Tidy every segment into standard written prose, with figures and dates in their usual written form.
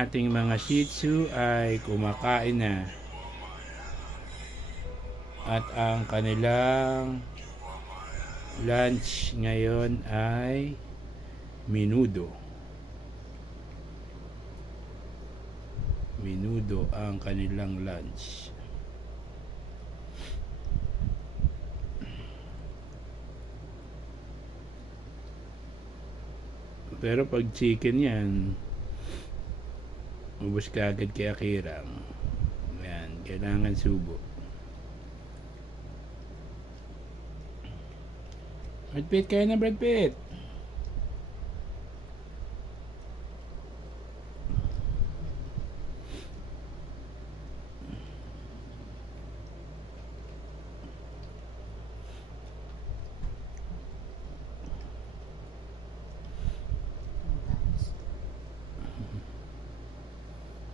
ating mga Shih Tzu ay kumakain na. At ang kanilang lunch ngayon ay menudo. Menudo ang kanilang lunch. Pero pag chicken yan, ubos ka agad kay Akira. Yan, kailangan subo. Brad Pitt, kaya na Brad Pitt.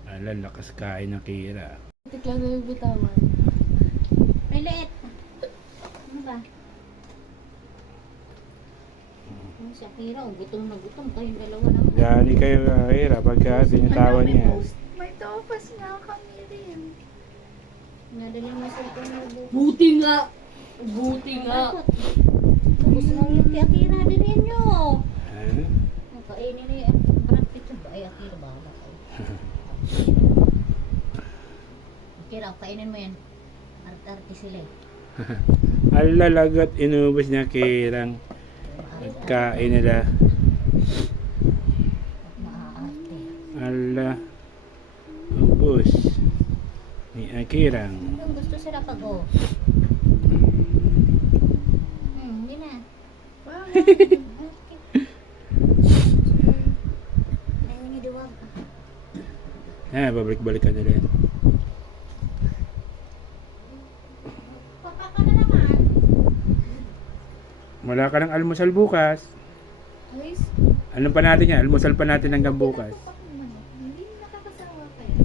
Alam, lakas kain ng Kira. Tiklang na yung bitawan. May liit. Ano ba? Si Akira, gutom na gutom. Kayong dalawa na. Yani kayo Kira pagka binitawan niya. May topas na kami rin. Nadali mo sa ito na buko. Buti nga! Buti nga! Tapos lang yung kay Akira din nyo. Ano? Kainin ni Brad Pitt ba? Ay, Akira ba? Akira, kainin mo yan. Arte-arte sila eh. Alalagot, inubos niya Kirang. At kain nila. Maaarte. Ala, ubos ni Akirang. Anong gusto sila pag oh? Hindi na. Ayaw niya diwag. Babalik-balikan nila yan. Papa ka na naman. Wala ka ng almusal bukas. Guys, Alam pa natin yan, almusal pa natin hanggang bukas. hindi nakakasawa kayo.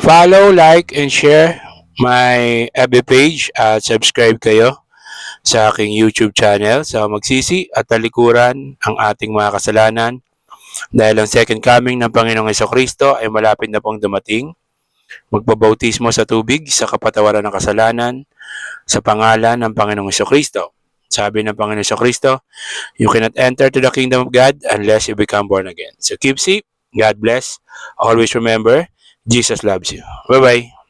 Follow, like, and share my FB page at subscribe kayo sa aking YouTube channel sa Magsisi at Talikuran ang ating mga kasalanan dahil ang second coming ng Panginoong Hesukristo ay malapit na pong dumating. Magbabautismo sa tubig sa kapatawaran ng kasalanan sa pangalan ng Panginoong Hesukristo. Sabi ng Panginoong Hesukristo, you cannot enter to the kingdom of God unless you become born again. So keep safe. God bless. Always remember, Jesus loves you. Bye-bye.